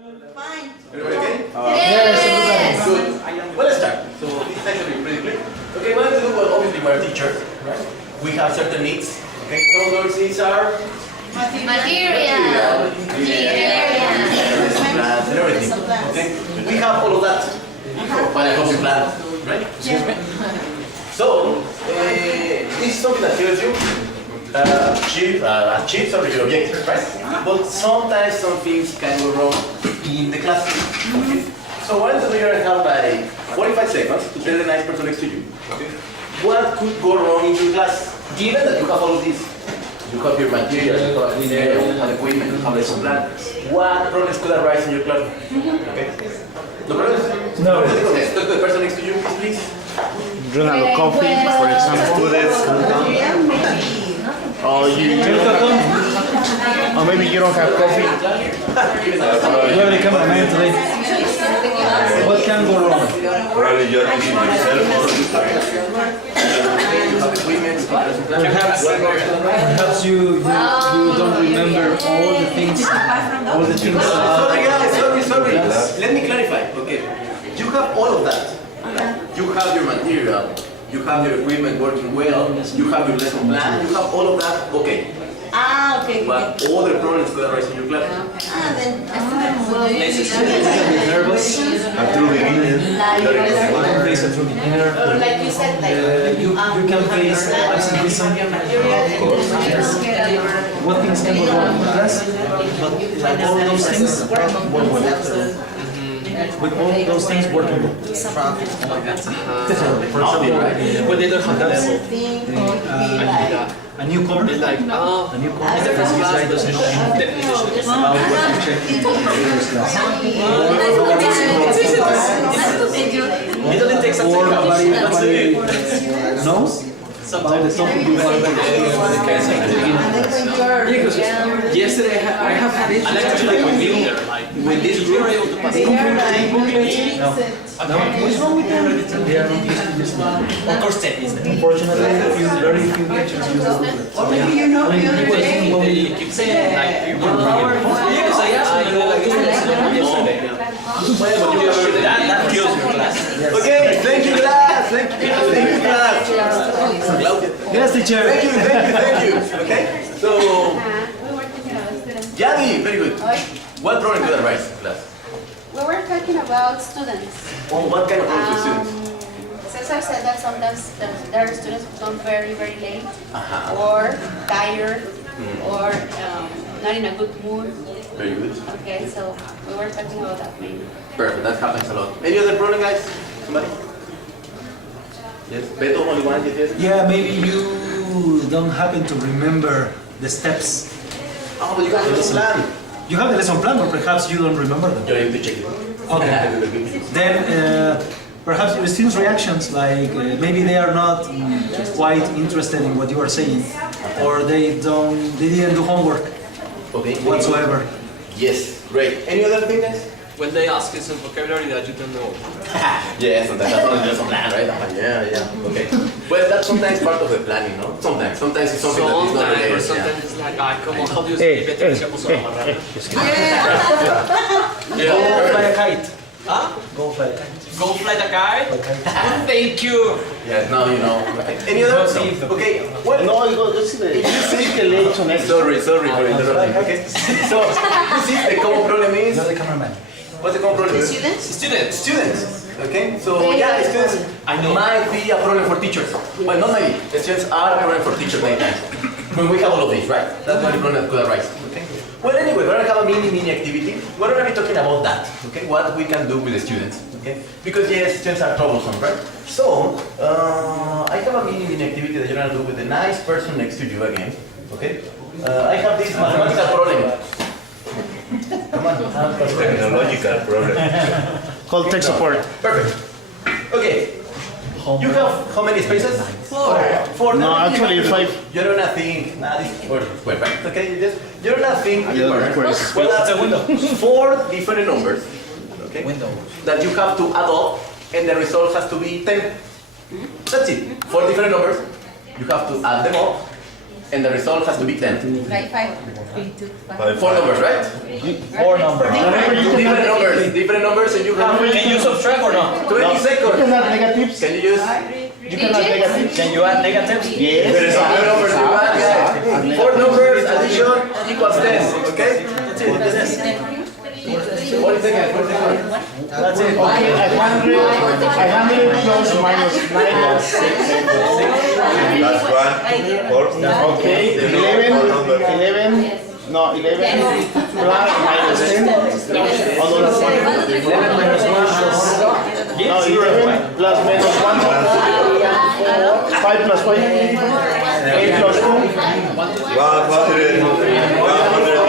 Fine. Everybody okay? Yes. Good. Well, let's start. So this is actually pretty quick. Okay, what to do? Well, obviously we're teachers, right? We have certain needs. Okay, some of those needs are Material. plants and everything. Okay, we have all of that. But I hope you plan, right? Excuse me. So this is something that tells you achieve some of your objectives, right? But sometimes some things can go wrong in the class. Okay? So what is you're going to have like 45 seconds to tell the nice person next to you. Okay? What could go wrong in your class? Given that you have all of this, you have your materials, you have linear, you have equipment, you have lesson plan. What problems could arise in your class? Okay? No problems? No. Let's talk to the person next to you, please. Run out of coffee for some students. Or or maybe you don't have coffee. You have the cameraman today. What can go wrong? Probably you're using your cell Perhaps you don't remember all the things. Sorry guys, sorry. Let me clarify. Okay, you have all of that. You have your material, you have your equipment working well, you have your lesson plan, you have all of that. Okay. Ah, okay. But all the problems could arise in your class. Ah, then. Nervous. Through beginning. Face a true beginner. Like you said, like. You can face absenteeism. What things can go wrong in class? But all those things work well. With all those things working well. For example, when they don't have that. A newcomer, a newcomer, this guy doesn't know anything about what to check in It doesn't take some nobody knows about the topic you want to Because yesterday I have had it actually with this group. What's wrong with them? They are not used to this. Of course, that is Unfortunately, very few lectures use the Or maybe you know they keep saying like you were because I asked you like yesterday. That kills your class. Okay, thank you class. Thank you class. Yes, teacher. Thank you. Okay, so Yadi, very good. What problem could arise in class? We were talking about students. Oh, what kind of problems with students? Cesar said that sometimes there are students who come very, very late, or tired, or not in a good mood. Very good. Okay, so we were talking about that mainly. Perfect, that happens a lot. Any other problem, guys? Somebody? Yes? Beto, only one, yes? Yeah, maybe you don't happen to remember the steps. Oh, but you got a plan. You have the lesson plan, or perhaps you don't remember them. You're able to check it. Okay. Then perhaps your students' reactions, like maybe they are not quite interested in what you are saying, or they didn't do homework whatsoever. Yes, great. Any other thing, guys? When they ask you some vocabulary that you don't know. Yes, sometimes that's only just a plan, right? Yeah. Okay. Well, that's sometimes part of the planning, no? Sometimes it's something that is not related. Or sometimes it's like, come on, how do you say better? Go fly a kite. Huh? Go fly a kite. Go fly the kite? Thank you. Yes, now you know. Okay. Any other? No. Okay. Well, No, yo sí le he hecho next. sorry for interrupting. Okay. So, you see, the common problem is. You're the cameraman. What's the common problem? Students. Okay, so yeah, students might be a problem for teachers. Well, not maybe. Students are a problem for teachers many times. When we have all of these, right? That's the only problem that could arise. Okay. Well, anyway, we're gonna have a mini activity. We're gonna be talking about that. Okay, what we can do with the students. Okay, because yes, students are troublesome, right? So I have a mini activity that you're gonna do with the nice person next to you again. Okay. I have this mathematical problem. Come on. Technological problem. Call tech support. Perfect. Okay. You have how many spaces? Four. No, actually 5. You don't think. Nah, this is square, right? Okay. You don't think. Square. Well, that's a window. 4 different numbers. Okay. That you have to add up, and the result has to be 10. That's it. 4 different numbers. You have to add them up, and the result has to be 10. Like 5. Four numbers, right? 4 numbers. Different numbers, and you have Can you subtract or not? 20 You seconds. can add negatives. Can you use? You can add negatives. Can you add negatives? Yes. There is four numbers you add, guys. Four numbers addition equals 10. Okay? That's it. That's it. 40 seconds. 40 seconds. That's it. Okay, 100 plus minus 9 plus 6. Last one, 4. Okay, 11 plus minus 10. Oh, no, that's 1. 11 minus 1 No, 11 plus minus 1. 5 plus 5. 8 plus 2. 100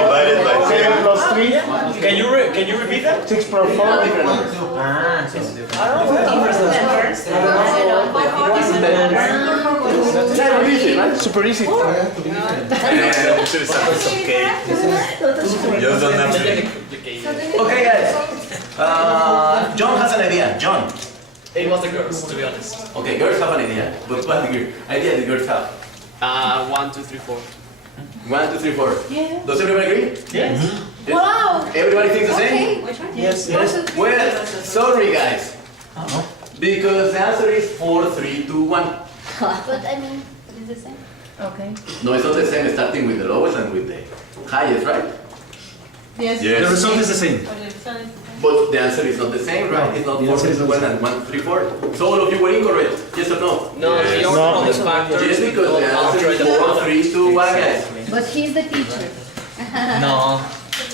divided by 7 plus 3. Can you repeat that? 6 plus 4. Different numbers. Super easy. okay. You don't have to. Okay, guys. John has an idea. John. It was the girls, to be honest. Okay, girls have an idea. But what idea the girls have? 1, 2, 3, 4. 1, 2, 3, 4. Yeah. Does everybody agree? Yes. Wow. Everybody thinks the same? Okay, which one? Yes. Well, sorry, guys. Because the answer is 4, 3, 2, 1. But I mean, it's the same. Okay. No, it's not the same starting with the lowest and with the highest, right? Yes. The Yes. result is the same. But the answer is not the same, right? It's not The 4, answer 3, is 2, not 1 and 1, 3, 4. So all of you were incorrect. Yes or no? No, the order of the factors. Just because the don't answer is alter 4, 3, 2, 1, guys. But he's the teacher. No.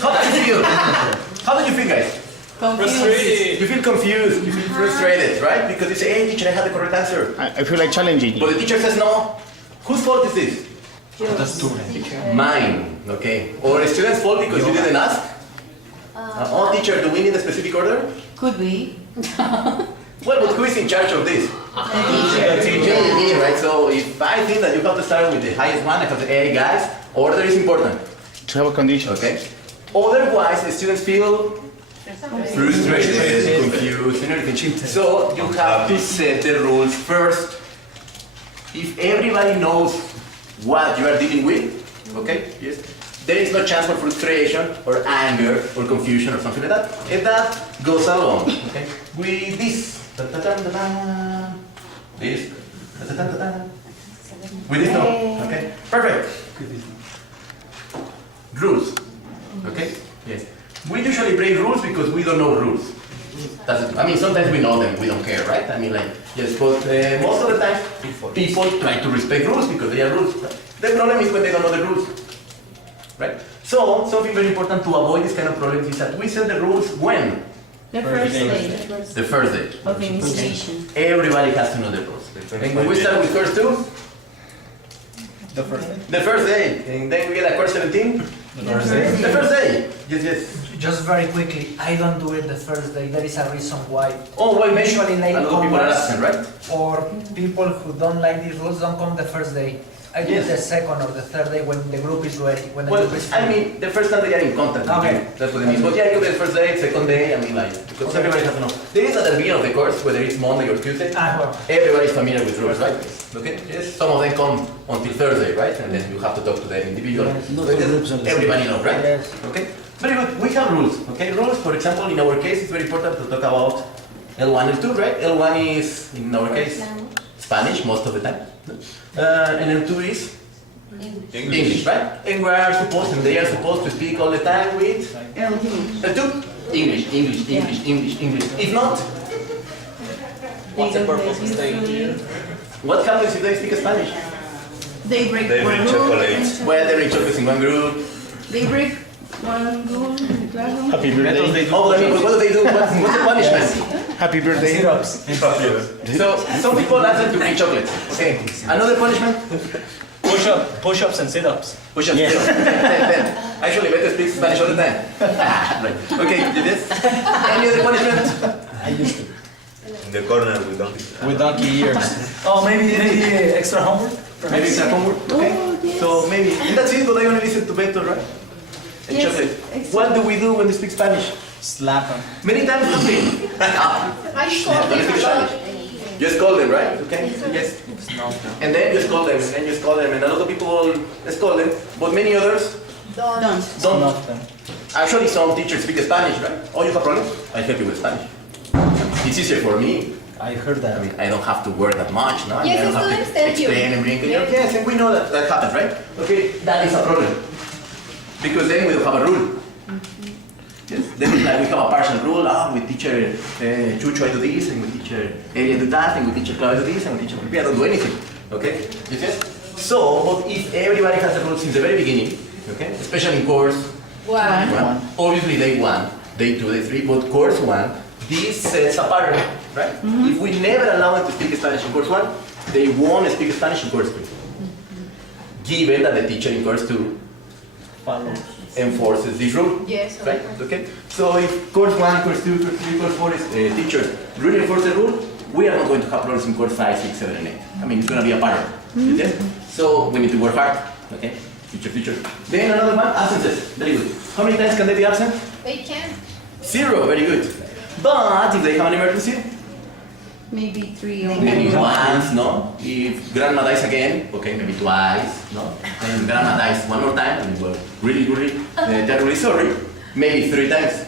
How do you feel? How do you feel, guys? Frustrated. You feel confused, you feel frustrated, right? Because you say, hey teacher, I had the correct answer. I feel like challenging But you. the teacher says no. Whose fault is this? Mine, okay. Or a student's fault because you didn't ask? Oh teacher, do we need a specific order? Could be. Well, but who is in charge of this? The teacher. Me, right? So if I think that you have to start with the highest one, I have to say, hey guys, order is important, To have a condition. okay? Otherwise, the students feel frustrated, confused, and everything. So you have to set the rules first. If everybody knows what you are dealing with, okay, yes, there is no chance for frustration or anger or confusion or something like that. And that goes along, okay, with this. This. With this, no, okay, perfect. Rules, okay, yes. We usually break rules because we don't know rules. That's it. I mean, sometimes we know them, we don't care, right? I mean, like, yes, but most of the time, people try to respect rules because they are rules. The problem is when they don't know the rules, right? So, something very important to avoid this kind of problems is that we set the rules when? The first day. The first day. Of initiation. Everybody has to know the rules. And when we start with course 2? The first day. The first day. And then we get a course 17? The first day. Yes, yes. Just very quickly, I don't do it the first day. There is a reason why. Oh, well, maybe Usually a lot of people are asking, right? Or people who don't like these rules don't come the first day. I do Yes. the second or the third day when the group is ready. When the Well, group is I mean, the first time they are in contact. with Okay. you. That's what it means. But yeah, it could be the first day, second day, I mean, like, because everybody has to know. There is at the beginning of the course, whether it's Monday or Tuesday, well, everybody is familiar with rules, right? Okay? Yes. Some of them come until Thursday, right? And then you have to talk to them individually. Not So it all is- groups are the same. everybody knows, right? Yes. Okay? Very good. We have rules. Okay? Rules, for example, in our case, it's very important to talk about L1, L2, right? L1 is, in our case, Spanish most of the time. And L2 is English, right? And we are supposed, and they are supposed to speak all the time with L2. English, English, English, English, English. If not, What's the purpose of staying here? what happens if they speak Spanish? They break They one bring rule. chocolates. Well, they reach chocolates in one group. They break one rule in the classroom. Happy birthday. Oh, I mean, what do they do? What's the punishment? Happy birthday. So, some people ask them to bring chocolates. Okay. Another punishment? Push-ups and sit-ups. Push up. Yeah. Actually, Beto speaks Spanish all the time. Right. Okay, this. Any other punishment? In the corner with donkey. With donkey ears. Oh, maybe extra homework? Maybe extra homework? Okay. So maybe. And that's it, but I only listen to Beto, right? And Yes, chocolate. exactly. What do we do when they speak Spanish? Slap them. Many times nothing. I scold Don't speak Spanish. You scold them, right? Okay? Yes. No. And then you scold them, and then you scold them, and a lot of people scold them, but many others Don't. Don't. Actually, some teachers speak Spanish, right? Oh, you have problems? I help you with Spanish. It's easier for me. I heard that. I mean, I don't have to work that much, no? Yes, I don't have students to tell you. explain and bring it. Yes, and we know that that happens, right? Okay, that is a problem. Because then we don't have a rule. Yes, then it's like we have a partial rule. With teacher Chucho I do this, and with teacher Elia do that, and with teacher Claudia do this, and with teacher Felipe I don't do anything. Okay? Yes? So, but if everybody has a rule since the very beginning, okay, especially in course one, obviously day 1, day 2, day 3, but course 1, this sets a pattern, right? If we never allow them to speak Spanish in course 1, they won't speak Spanish in course 2. Given that the teacher in course 2 enforces this rule. Yes, right? Okay. So if course 1, course 2, course 3, course 4 is teachers really enforce the rule, we are not going to have problems in course 5, 6, 7, and 8. I mean, it's going to be a pattern. Yes? So we need to work hard. Okay. Teacher. Then another one, absences. Very good. How many times can they be absent? They can. 0. Very good. But if they have an emergency, Maybe 3 or maybe more. once, no? If grandma dies again, okay, maybe twice, no? And grandma dies one more time, and we're really terribly sorry, maybe 3 times.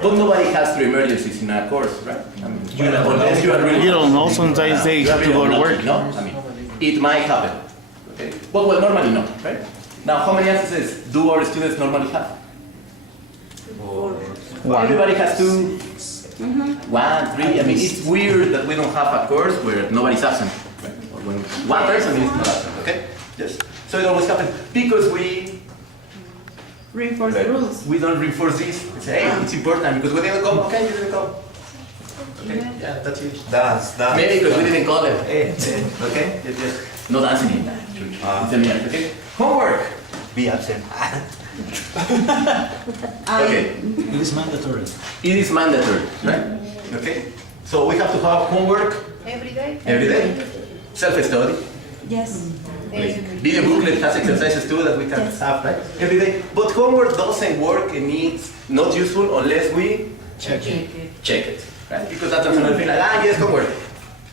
But nobody has 3 emergencies in a course, right? I mean, unless you are really You don't know, sometimes they you are have to go to really work. unlucky, no? I mean, it might happen, okay? But well, normally no, right? Now, how many absences do our students normally have? Everybody has 2. 1, 3. I mean, it's weird that we don't have a course where nobody's absent. Right? Or when one person is not absent, okay? Yes. So it always happens because we Reinforce the rules. don't reinforce this. We say, hey, it's important because we didn't come. Okay, you didn't come. Okay, yeah, that's it. Dance. Maybe because we didn't call them. Okay, yes. No dancing in that. It's a minute, okay? Homework. Be absent. Okay. It is mandatory. It is mandatory, right? Okay. So we have to have homework Every day. every day. Self-study. Yes. Video booklet has exercises too that we can have, right? Every day. But homework doesn't work and it's not useful unless we check it, right? Because that's another thing like, yes, homework.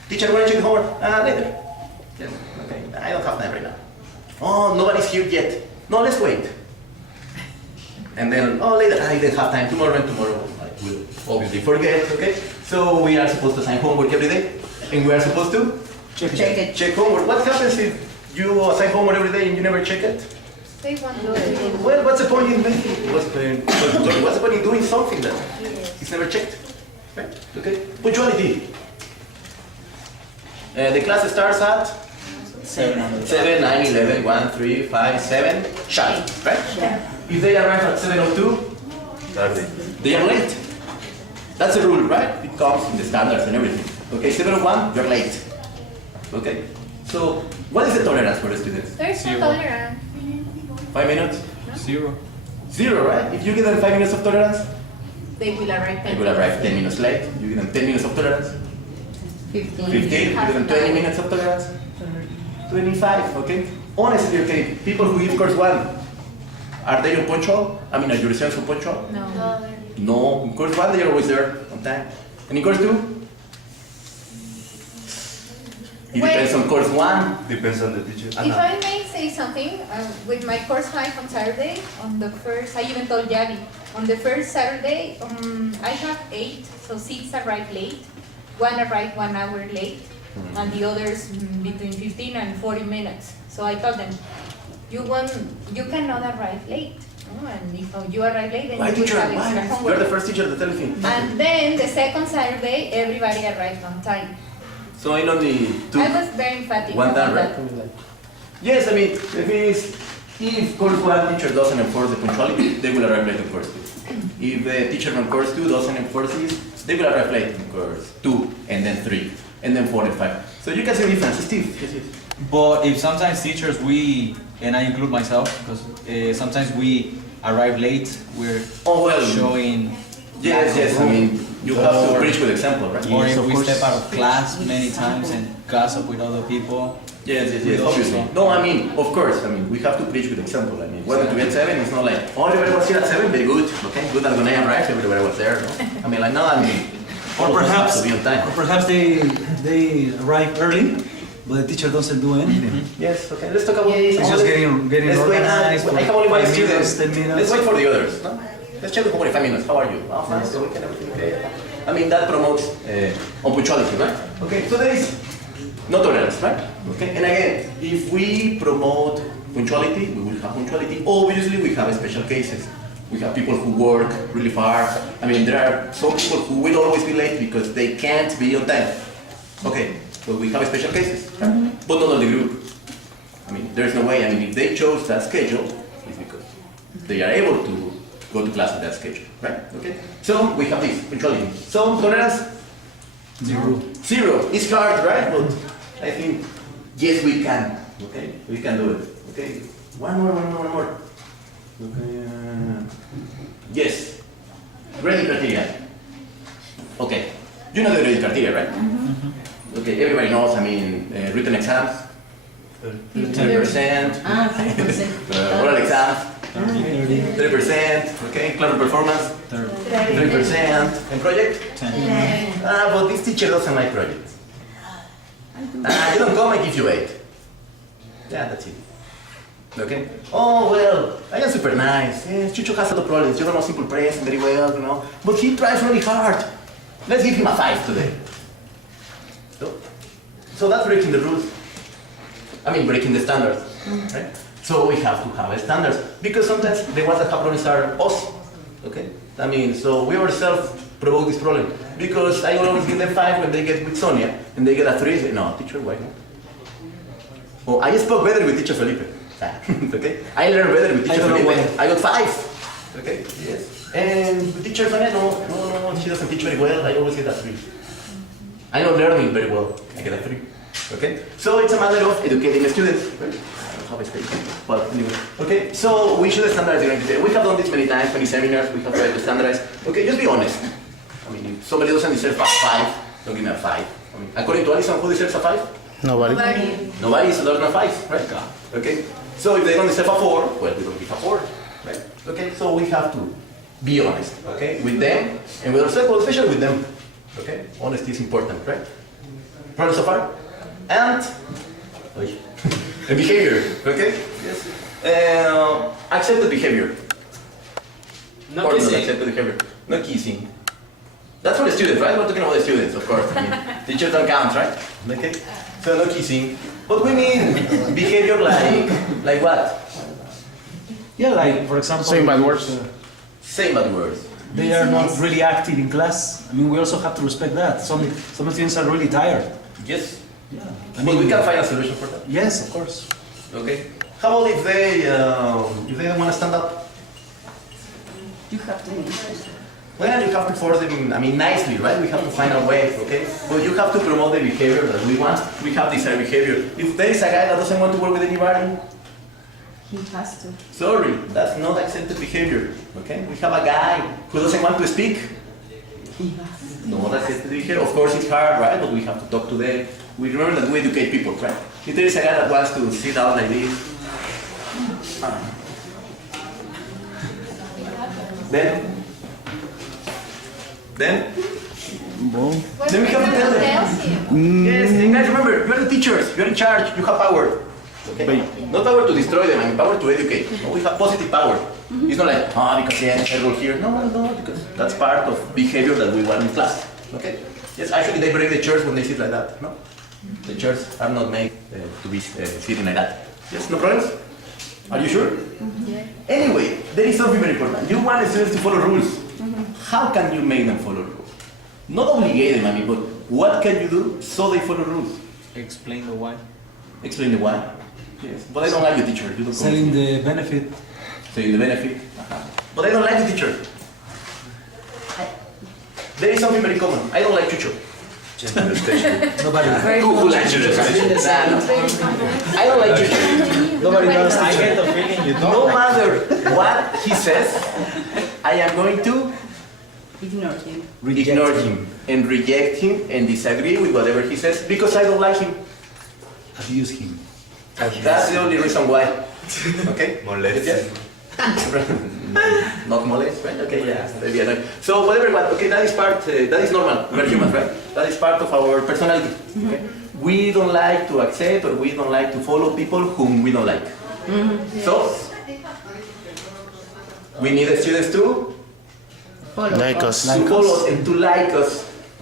Teacher, want to check the homework? Later. Yes, okay, I don't have time right now. Oh, nobody's here yet. No, let's wait. And then, later, I didn't have time. Tomorrow I will obviously forget, okay? So we are supposed to assign homework every day. And we are supposed to Check it. check homework. What happens if you assign homework every day and you never check it? They want to do it. Well, what's the point in making? What's the point in doing something that is never checked? Right? Okay. Punctuality. The class starts at 7, 9, 11, 1, 3, 5, 7, sharp, right? Yeah. If they arrive at 7:02, they are late. That's the rule, right? It comes in the standards and everything. Okay, 7:01, you're late. Okay. So, what is the tolerance for the students? There's no tolerance. 5 minutes? 0. 0, right? If you give them 5 minutes of tolerance, They will arrive. they will arrive 10 minutes late. You give them 10 minutes of tolerance, 15. 15. You give them 20 minutes of tolerance, 25. Okay. Honestly, okay. People who give course 1, are they punctual? I mean, are your students punctual? No. No. In course 1, they are always there on time. And in course 2? It depends on course 1. Depends on the teacher. If I may say something, with my course 5 on Saturday, on the first, I even told Yavi, on the first Saturday, I have 8, so 6 arrive late, 1 arrived 1 hour late, and the others between 15 and 40 minutes. So I told them, you cannot arrive late, no? And if you arrive late, then Why, you will teacher? have extra Why? homework. You're the first teacher that tells me. And then the second Saturday, everybody arrived on time. So I only took I was very emphatic 1 time, about right? that. Yes, I mean, the thing is, if course 1 teacher doesn't enforce the punctuality, they will arrive late in course 2. If the teacher on course 2 doesn't enforce this, they will arrive late in course 2, and then 3, and then 4 and 5. So you can see the difference. Steve, yes. But if sometimes teachers, and I include myself, because sometimes we arrive late, we're showing. Yes, I mean, you have to preach with example, right? Or if we step out of class many times and gossip with other people. Yes, obviously. No, I mean, of course, I mean, we have to preach with example. I mean, whether to get 7, it's not like, everybody was here at 7, very good, okay, good that when I arrived, everybody was there, no? I mean, Or perhaps, to be on time. they arrive early but the teacher doesn't do anything. Yes, okay, let's talk about this. It's just getting Let's wait, organized. I have only one 5 student. minutes, 10 minutes. Let's wait for the others. No? Let's check with 45 minutes. How are you? Oh, fine. The weekend, everything okay? I mean, that promotes punctuality, right? Okay, so there is no tolerance, right? Okay, and again, if we promote punctuality, we will have punctuality. Obviously, we have special cases. We have people who work really far. I mean, there are some people who will always be late because they can't be on time. Okay, so we have special cases, right? But not on the group. I mean, there's no way. I mean, if they chose that schedule, it's because they are able to go to class with that schedule, right? Okay. So we have this punctuality. So tolerance, 0. 0. It's hard, right? But I think yes, we can. Okay, we can do it. Okay. One more. Okay. Yes. Grading criteria. Okay. You know the grading criteria, right? Okay. Everybody knows. I mean, written exams. 30%. 30%. Oral exams. 30%. Okay. Clever performance. 3%. And project. 10. But this teacher doesn't like projects. You don't come, I give you 8. Yeah, that's it. Okay? Oh, well, I am super nice. Yes, Chucho has a lot of problems. You don't know simple present very well, you know. But he tries really hard. Let's give him a 5 today. So that's breaking the rules. I mean, breaking the standards. Right? So we have to have standards. Because sometimes the ones that have problems are us. Okay? I mean, so we ourselves provoke this problem. Because I always give them 5 when they get with Sonia, and they get a 3. Say, no, teacher, why not? Oh, I spoke better with teacher Felipe. Okay? I learned better with teacher Felipe. I got 5. Okay? Yes. And with teacher Sonia, no, she doesn't teach very well. I always get a 3. I know learning very well. I get a 3. Okay? So it's a matter of educating the students. Right? I don't have a space. But anyway. Okay? So we should standardize the day. We have done this many times, many seminars. We have tried to standardize. Okay? Just be honest. I mean, if somebody doesn't deserve a 5, don't give me a 5. I mean, according to Alison, who deserves a 5? Nobody. Nobody, so there's no 5, right? Okay? So if they don't deserve a 4, well, we don't give a 4, right? Okay? So we have to be honest, okay? With them and with ourselves, but especially with them. Okay? Honesty is important, right? Problem so far? And and behavior, okay? Yes. Accepted behavior. No Or kissing. accepted behavior. No kissing. That's for the students, right? We're talking about the students, of course. I mean, teachers don't count, right? Okay? So no kissing. But we mean behavior like what? Yeah, like for example, Saying bad words. Same bad words. They are not really active in class. I mean, we also have to respect that. Some students are really tired. Yes. Yeah. I mean, we can find a solution for that. Yes, of course. Okay. How about if they don't want to stand up? You have to be interested. Well, you have to force them, I mean, nicely, right? We have to find a way, okay? But you have to promote the behavior that we want. We have desired behavior. If there is a guy that doesn't want to work with anybody, He has to. sorry, that's not accepted behavior, okay? We have a guy who doesn't want to speak. He has. Not accepted behavior. Of course, it's hard, right? But we have to talk to them. We remember that we educate people, right? If there is a guy that wants to sit down like this, then Well, Then we have to tell them. tells him. yes, and guys, remember, you're the teachers, you're in charge, you have power. Okay? Not power to destroy them, I mean power to educate. No, we have positive power. It's not like, because yes, I go here. No, because that's part of behavior that we want in class. Okay? Yes, actually they break the chairs when they sit like that. No? The chairs are not made to be sitting like that. Yes, no problems? Are you sure? Yeah. Anyway, there is something very important. You want the students to follow rules. How can you make them follow rules? Not obligate them, I mean, but what can you do so they follow rules? Explain the why. Explain the why. Yes, but I don't like the teacher. You don't Selling the benefit. Selling the benefit. But I don't like the teacher. There is something very common. I don't like Chucho. Nobody. Who likes Chucho? I don't like Chucho. Nobody does. I get the feeling you No matter what he says, I am going to Ignore him. ignore him and reject him and disagree with whatever he says because I don't like him. Abuse him. That's the only reason why. Okay? Molest. Yes? Not molest, right? Okay, yeah. Maybe I don't. So whatever, but okay, that is part, that is normal. We're humans, right? That is part of our personality. Okay? we don't like to accept or we don't like to follow people whom we don't like. So, we need the students to Like us. follow us and to like us.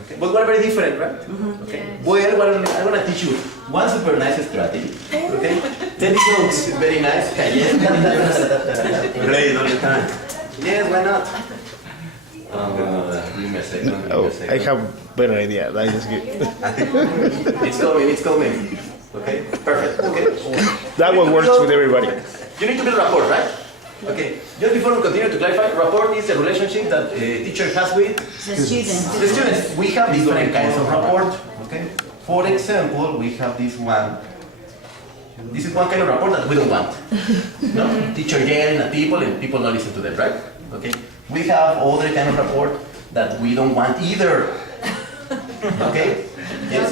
Okay. But we're very different, right? Okay. Well, I'm gonna teach you one super nice strategy. Okay. Then it looks very nice. Yes. Play it all the time. Yes, why not? Give me a second. Give me Oh, a I second. have better idea. I just give. It's coming. It's coming. Okay. Perfect. Okay. That one works with everybody. You need to build rapport, right? Okay. Just before we continue to clarify, rapport is a relationship that a teacher has with The students. the students. We have different kinds of rapport. Okay. For example, we have this one. This is one kind of rapport that we don't want. No? Teacher yelling at people and people not listen to them, right? Okay. We have other kind of rapport that we don't want either. Okay. Yes.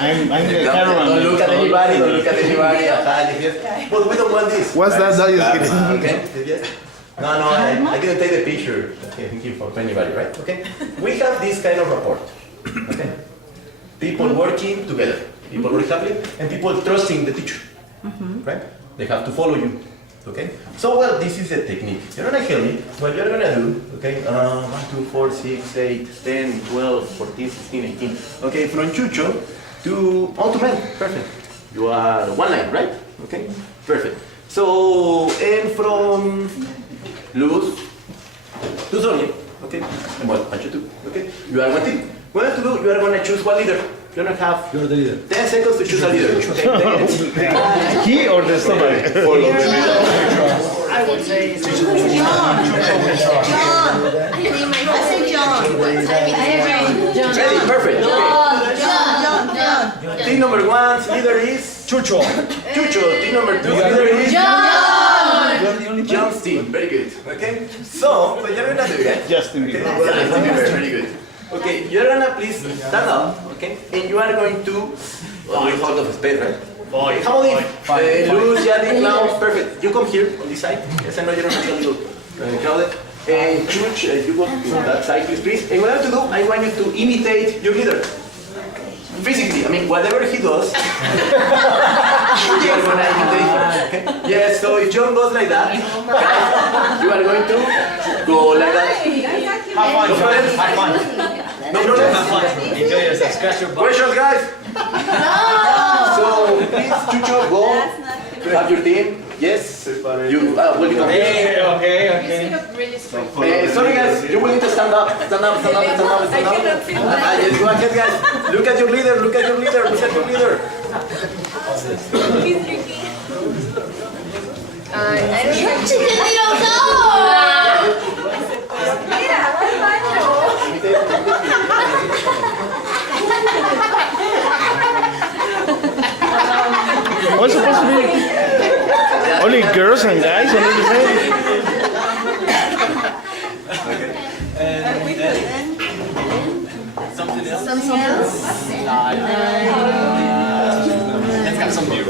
I'm the Don't cameraman. look at anybody. Don't look at anybody. Yes. But we don't want this. What's right? that? No, just kidding. Okay. Yes. No, I didn't take the picture. Okay, thank you for anybody, right? Okay. We have this kind of rapport. Okay. People working together. People working happily, and people trusting the teacher. Right? They have to follow you. Okay. So well, this is a technique. You're gonna help me. What you're gonna do? Okay. 1, 2, 4, 6, 8, 10, 12, 14, 16, 18. Okay. From Chucho to men. Perfect. You are one line, right? Okay. Perfect. So and from Luz to Sonia. Okay. And well, 1, 2, 2. Okay. You are one team. What you have to do? You are gonna choose one leader. You're gonna have You're the leader. 10 seconds to choose a leader. Okay. He or the somebody? Follow the leader. I would say it's John. I say John. John. Ready? Perfect. Okay. John. Team number 1's leader is Chucho. Chucho. Team number 2's leader is John. You're the only John's team. Very good. Okay. So, what you're gonna do, guys? Justin Okay. Bieber. Justin Bieber. Very good. Okay. You're gonna please stand up. Okay. And you are going to. Well, you hold of space, right? How many? Luz, Yadi, Klaus, perfect. You come here on this side. Yes, I know you don't have a little crowded. And Chuch, you go to that side, please. And what I have to do, I want you to imitate your leader. Physically, I mean, whatever he does, you're gonna imitate. Okay? Yes, so if John goes like that, guys, you are going to go like that. Have fun, No John. problem. Have fun. No problem. Have fun. Enjoy yourself. Scratch your butt. Questions, guys? So, please, Chucho, go. Have your team. Yes. You will be confused. Okay. Sorry guys, you will need to stand up. Stand up. Yes, go ahead guys. Look at your leader, look at your leader, look at your leader. What's supposed to be? Only girls and guys? Only the same? Something else?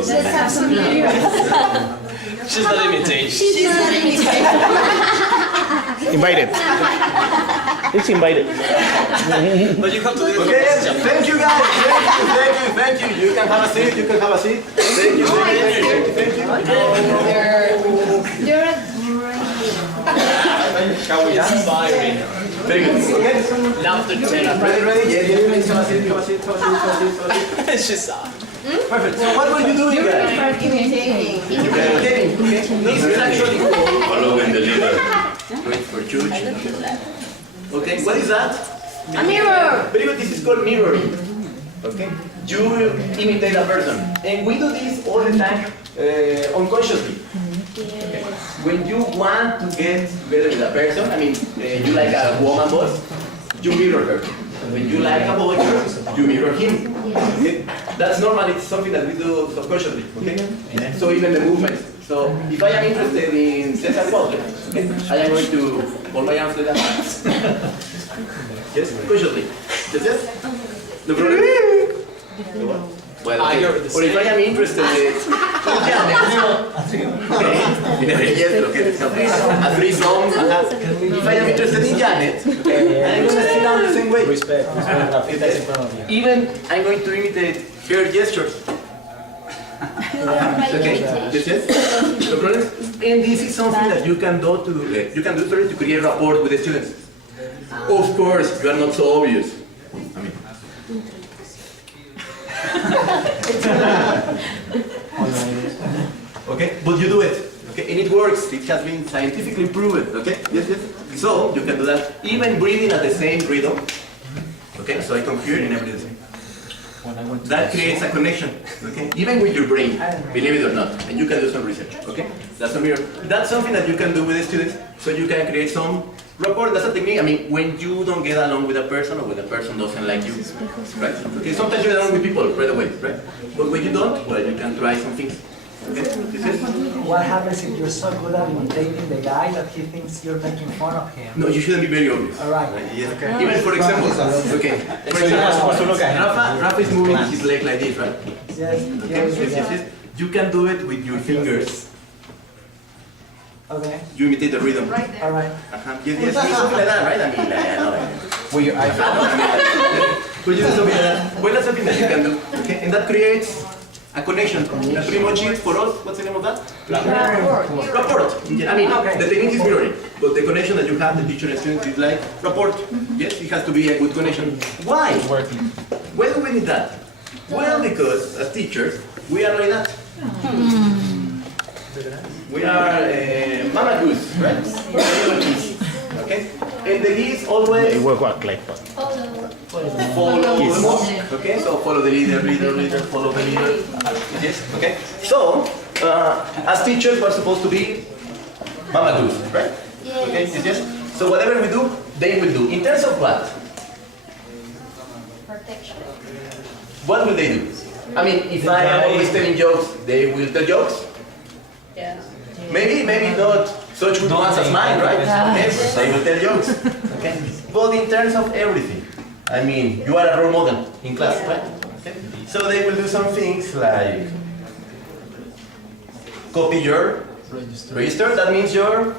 Let's have some beer. She's not imitating. She's not imitating. Invited. It's invited. But you have to do Okay, thank you guys. Thank you. You can have a seat, Thank you. You're a Inspiring. Very good. Okay. Laughter tape. Ready? Yes. Have a seat. She's Perfect. So what were you doing guys? great imitating. You were imitating. Okay. This is actually Following the leader. wait for Chuch. Okay, what is that? A mirror. Very good, this is called mirroring. Okay? You imitate a person. And we do this all the time unconsciously. Okay. When you want to get better with a person, I mean, you like a woman boss, you mirror her. When you like a boy, you mirror him. Okay? That's normal, it's something that we do subconsciously. Okay? So even the movements. So if I am interested in Cesar Butler, okay, I am going to hold my arms like that. Yes, consciously. Yes. No problem. Well, okay. Or if I am interested in Janet, yes, okay, let's help. A threesome. If I am interested in Janet, I'm going to sit down the same way. Respect, Even I'm going to imitate her gestures. Okay, yes, yes. No problem. And this is something that you can do to create rapport with the students. Of course, you are not so obvious. I mean. Okay, but you do it. Okay, and it works. It has been scientifically proven. Okay, yes, yes. So you can do that. Even breathing at the same rhythm. Okay, so I come here and I breathe the same. That creates a connection, okay? Even with your brain, believe it or not, and you can do some research, okay? That's something that you can do with the students, so you can create some rapport. That's a technique. I mean, when you don't get along with a person, or when a person doesn't like you, right? Okay, sometimes you get along with people right away, right? But when you don't, well, you can try some things. Okay? What happens if you're so good at imitating the guy that he thinks you're making fun of him? No, you shouldn't be very obvious. All right. Yes. Even for example, okay. For example, Rafa is moving his leg like this, right? Yes. Okay. Yes. You can do it with your fingers. Okay. You imitate the rhythm. All right. Yes, something like that, right? I mean, With your iPhone. Could you do something like that? Well, that's something that you can do, okay? And that creates a connection. That pretty much is for us. What's the name of that? Rapport. I mean, the technique is mirroring, but the connection that you have, the teacher and student, is like rapport. Yes, it has to be a good connection. Why? Why do we need that? Well, because as teachers, we are like that. We are mama goose, right? Okay? And the geese always follow the monk. Okay? So follow the leader, follow the leader. Yes? Okay? So, as teachers, we're supposed to be mama goose, right? Okay? Yes? So whatever we do, they will do. In terms of what? Protection. What will they do? I mean, if I am always telling jokes, they will tell jokes? Yeah. Maybe not such good ones as mine, right? Yes, they will tell jokes. Okay? But in terms of everything, I mean, you are a role model in class, right? Okay? So they will do some things like copy your register. That means your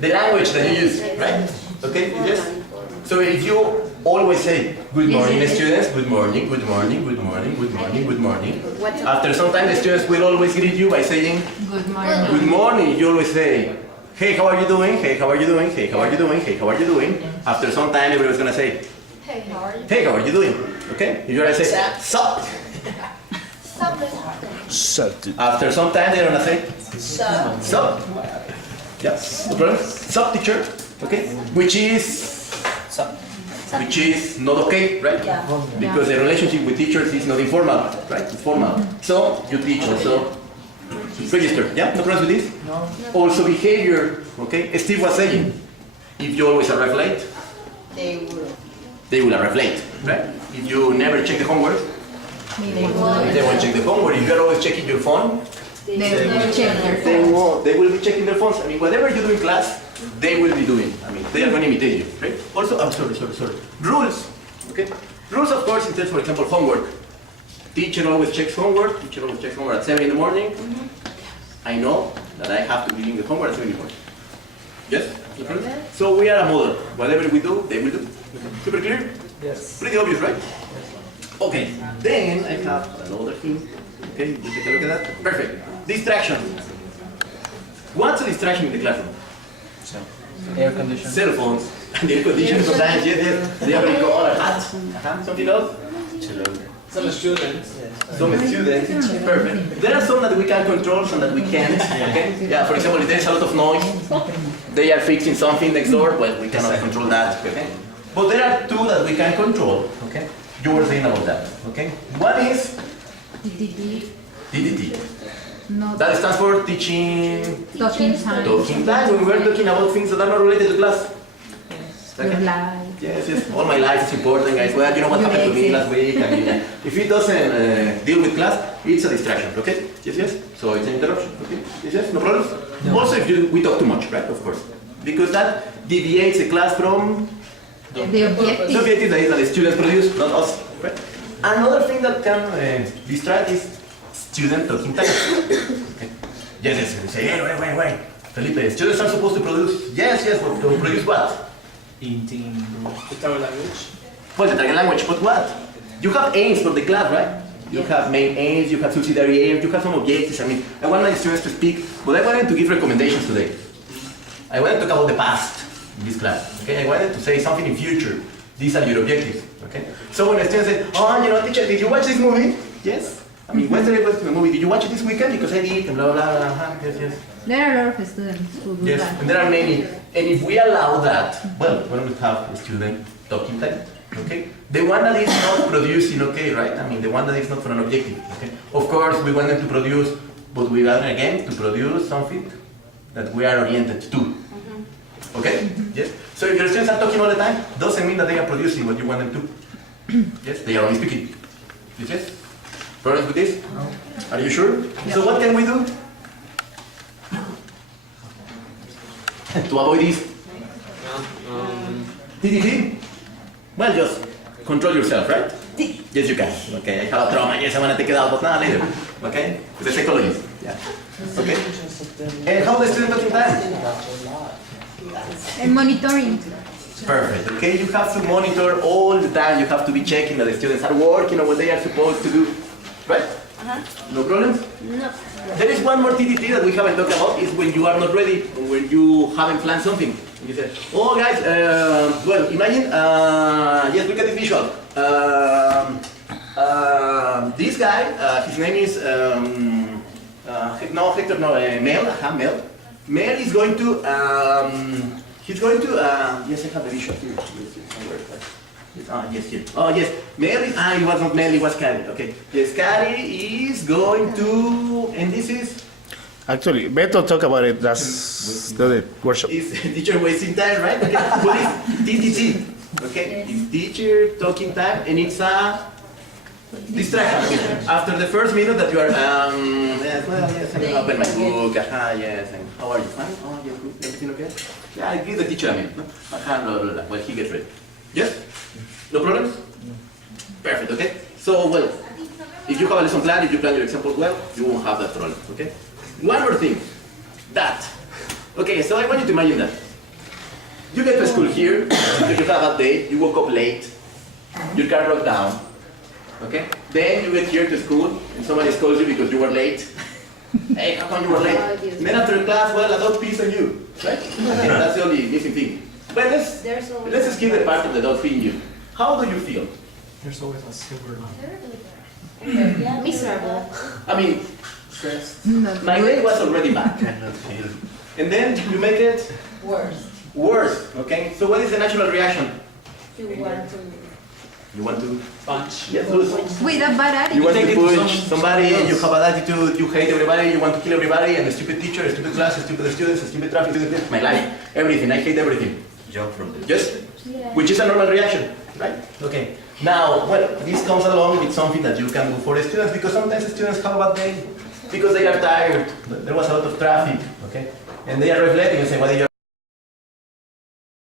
the language that you use, right? Okay? Yes. So if you always say good morning, students, good morning, good morning, good morning, good morning, good morning. After some time, the students will always greet you by saying Good morning. good morning. You always say, hey, how are you doing? Hey, how are you doing? Hey, how are you doing? Hey, how are you doing? After some time, everybody's gonna say, Hey, how are you? hey, how are you doing? Okay? You gotta say, sup. After some time, they're gonna say, sup. Yes. No problem. Sup, teacher. Okay? Which is not okay, right? Yeah. Because the relationship with teachers is not informal, right? It's formal. So you teach also register. Yeah? No problems with this? No. Also behavior. Okay? Steve was saying, if you always arrive late, they will arrive late, right? If you never check the homework, they won't check the homework. If you're always checking your phone, They will check their they phones. won't. They will be checking their phones. I mean, whatever you do in class, they will be doing. I mean, they are going to imitate you, right? Also, I'm sorry. Rules, okay? Rules, of course, in terms, for example, homework. Teacher always checks homework. Teacher always checks homework at 7 in the morning. I know that I have to be doing the homework at 7 in the morning. Yes? So we are a model. Whatever we do, they will do. Super clear? Yes. Pretty obvious, right? Okay. Then I have another thing. Okay, you take a look at that. Perfect. Distraction. What's a distraction in the classroom? Air conditioning. Cell phones. And the air conditioning sometimes, yes. They have a color hats. Something else? Some students. Some students. Perfect. There are some that we can control, some that we can't. Okay? Yeah, for example, if there's a lot of noise, they are fixing something next door, well, we cannot control that. Okay? But there are two that we can control. Okay? You were saying about that. Okay? One is TDT. No. That stands for teaching Talking time. Talking time. When we're talking about things that are not related to class. Your life. Yes. All my life is important, guys. Well, you know what happened to me last week. I mean, if it doesn't deal with class, it's a distraction. Okay? Yes. So it's an interruption. Okay? Yes. No problems. No. Also, if we talk too much, right? Of course, because that deviates the class from The objective. the objective that is that the students produce, not us. Right? Another thing that can distract is student talking time. Okay? Yes, you say, hey, wait. Felipe, students are supposed to produce. Yes, but to produce what? Eating. The target language. Well, the target language, but what? You have aims for the class, right? You have main aims, you have subsidiary aims, you have some objectives. I mean, I want my students to speak, but I wanted to give recommendations today. I wanted to talk about the past in this class. Okay, I wanted to say something in future. These are your objectives. Okay. So when a student says, oh, teacher, did you watch this movie? Yes. I mean, yesterday was the movie. Did you watch it this weekend? Because I did. And blah blah blah. Yes. There are a lot of students who do Yes, that. and there are many. And if we allow that, well, when we have a student talking time, okay? The one that is not producing, okay, right? I mean, the one that is not for an objective, okay? Of course, we want them to produce, but we want again to produce something that we are oriented to. Okay? Yes? So if your students are talking all the time, doesn't mean that they are producing what you want them to. Yes? They are only speaking. Yes? Problems with this? Are you sure? So what can we do? To avoid this? TDT? Well, just control yourself, right? Yes, you can. Okay, I have a trauma. Yes, I want to take it out, but not later. Okay? It's a psychologist. Yeah. Okay? And how the student talking time? And monitoring. Perfect. Okay, you have to monitor all the time. You have to be checking that the students are working on what they are supposed to do. Right? No problems? No. There is one more TDT that we haven't talked about, is when you are not ready, or when you haven't planned something. And you say, oh guys, well, imagine, yes, look at this visual. This guy, his name is, Mel. Mel is going to, he's going to, yes, I have the visual here. Somewhere. Yes, here. Oh, yes. Mel is, it was not Mel, it was Cari. Okay. Yes, Cari is going to, and this is, Actually, Beto talk about it. That's the workshop. is teacher wasting time, right? Okay. But it's TTT. Okay. It's teacher talking time, and it's a distraction. After the first minute that you are, yes, well, yes, I'm gonna open my book, yes, and how are you? Fine? Oh, yes, good. Everything okay? Yeah, I give the teacher a minute, no? Blah, blah, blah, while he gets ready. Yes? No problems? Perfect, okay? So, well, if you have a lesson plan, if you plan your examples well, you won't have that problem, okay? One more thing. That. Okay, so I want you to imagine that. You get to school here, you have a day, you woke up late, your car broke down, okay? Then you get here to school, and somebody scolds you because you were late. Hey, how come you were late? And then after class, well, a dog pees on you, right? Okay, that's the only missing thing. But let's skip the part of the dog peeing you. How do you feel? There's always a silver line. Miserable. I mean, Not my day was already bad. And then you make it worse, okay? So what is the natural reaction? You want to Punch. yes, lose. with a bad You attitude. want to push somebody, you have an attitude, you hate everybody, you want to kill everybody, and a stupid teacher, a stupid class, a stupid students, a stupid traffic, my life, everything, I hate everything. Jump from the Yes? Which is a normal reaction, right? Okay. Now, well, this comes along with something that you can do for the students, because sometimes the students have a bad day, because they are tired, there was a lot of traffic, okay? And they are reflecting and saying, what are you